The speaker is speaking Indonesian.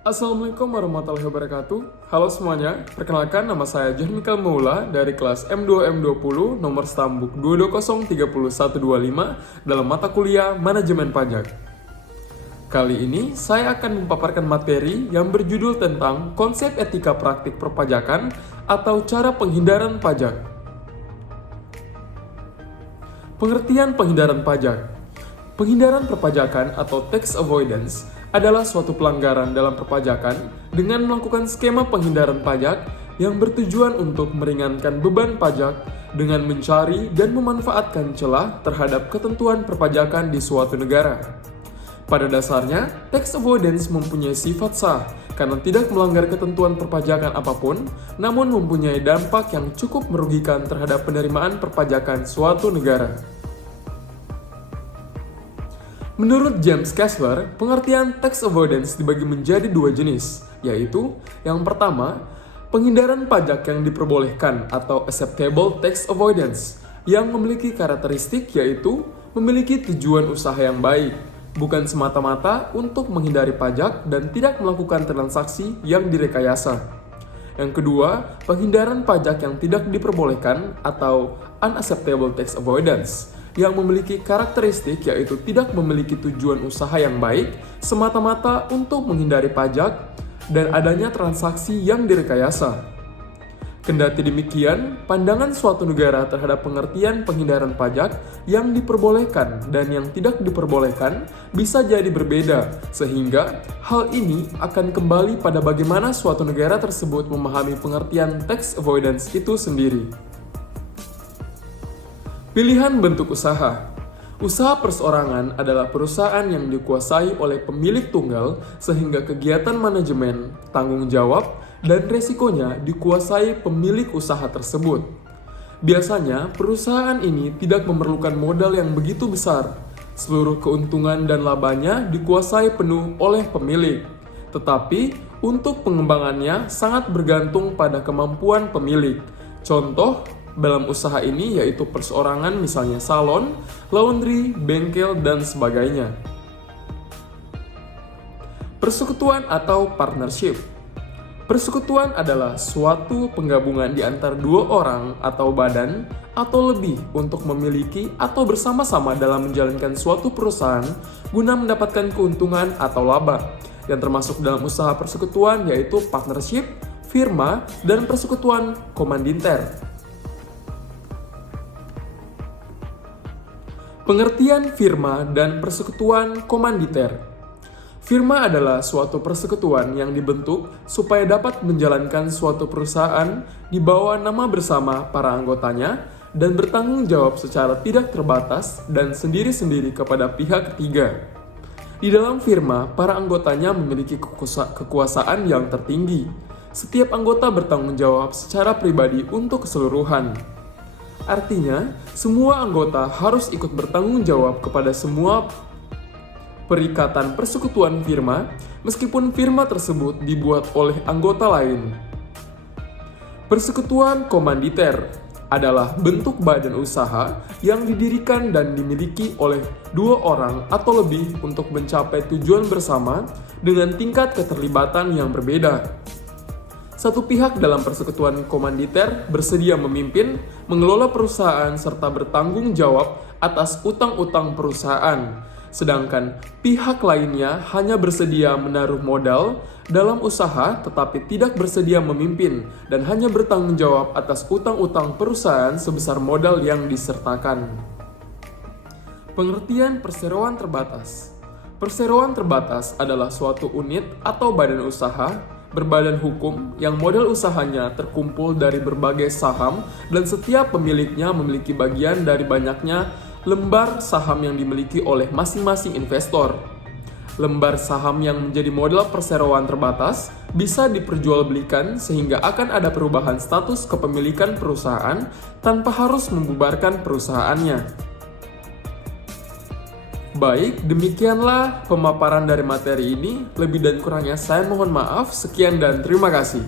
Assalamualaikum warahmatullahi wabarakatuh. Halo semuanya, perkenalkan nama saya John Michael Maula dari kelas M2M20 nomor stambuk 2203125 dalam mata kuliah Manajemen Pajak. Kali ini saya akan memaparkan materi yang berjudul tentang konsep etika praktik perpajakan atau cara penghindaran pajak. Pengertian penghindaran pajak. Penghindaran perpajakan atau tax avoidance adalah suatu pelanggaran dalam perpajakan dengan melakukan skema penghindaran pajak yang bertujuan untuk meringankan beban pajak dengan mencari dan memanfaatkan celah terhadap ketentuan perpajakan di suatu negara. Pada dasarnya, tax avoidance mempunyai sifat sah karena tidak melanggar ketentuan perpajakan apapun, namun mempunyai dampak yang cukup merugikan terhadap penerimaan perpajakan suatu negara. Menurut James Kessler, pengertian tax avoidance dibagi menjadi dua jenis, yaitu yang pertama, penghindaran pajak yang diperbolehkan atau acceptable tax avoidance, yang memiliki karakteristik yaitu memiliki tujuan usaha yang baik, bukan semata-mata untuk menghindari pajak dan tidak melakukan transaksi yang direkayasa. Yang kedua, penghindaran pajak yang tidak diperbolehkan atau unacceptable tax avoidance, yang memiliki karakteristik yaitu tidak memiliki tujuan usaha yang baik semata-mata untuk menghindari pajak dan adanya transaksi yang direkayasa. Kendati demikian, pandangan suatu negara terhadap pengertian penghindaran pajak yang diperbolehkan dan yang tidak diperbolehkan bisa jadi berbeda, sehingga hal ini akan kembali pada bagaimana suatu negara tersebut memahami pengertian tax avoidance itu sendiri. Pilihan bentuk usaha. Usaha perseorangan adalah perusahaan yang dikuasai oleh pemilik tunggal sehingga kegiatan manajemen, tanggung jawab, dan resikonya dikuasai pemilik usaha tersebut. Biasanya, perusahaan ini tidak memerlukan modal yang begitu besar. Seluruh keuntungan dan labanya dikuasai penuh oleh pemilik. Tetapi, untuk pengembangannya sangat bergantung pada kemampuan pemilik. Contoh, dalam usaha ini yaitu perseorangan misalnya salon, laundry, bengkel, dan sebagainya. Persekutuan atau partnership. Persekutuan adalah suatu penggabungan di antara dua orang atau badan atau lebih untuk memiliki atau bersama-sama dalam menjalankan suatu perusahaan guna mendapatkan keuntungan atau laba. Yang termasuk dalam usaha persekutuan yaitu partnership, firma, dan persekutuan komanditer. Pengertian firma dan persekutuan komanditer. Firma adalah suatu persekutuan yang dibentuk supaya dapat menjalankan suatu perusahaan di bawah nama bersama para anggotanya dan bertanggung jawab secara tidak terbatas dan sendiri-sendiri kepada pihak ketiga. Di dalam firma, para anggotanya memiliki kekuasaan yang tertinggi. Setiap anggota bertanggung jawab secara pribadi untuk keseluruhan. Artinya, semua anggota harus ikut bertanggung jawab kepada semua perikatan persekutuan firma, meskipun firma tersebut dibuat oleh anggota lain. Persekutuan komanditer adalah bentuk badan usaha yang didirikan dan dimiliki oleh dua orang atau lebih untuk mencapai tujuan bersama dengan tingkat keterlibatan yang berbeda. Satu pihak dalam persekutuan komanditer bersedia memimpin, mengelola perusahaan, serta bertanggung jawab atas utang-utang perusahaan. Sedangkan pihak lainnya hanya bersedia menaruh modal dalam usaha tetapi tidak bersedia memimpin dan hanya bertanggung jawab atas utang-utang perusahaan sebesar modal yang disertakan. Pengertian perseroan terbatas. Perseroan terbatas adalah suatu unit atau badan usaha berbadan hukum yang modal usahanya terkumpul dari berbagai saham dan setiap pemiliknya memiliki bagian dari banyaknya lembar saham yang dimiliki oleh masing-masing investor. Lembar saham yang menjadi modal perseroan terbatas bisa diperjualbelikan sehingga akan ada perubahan status kepemilikan perusahaan tanpa harus membubarkan perusahaannya. Baik, demikianlah pemaparan dari materi ini. Lebih dan kurangnya saya mohon maaf. Sekian dan terima kasih.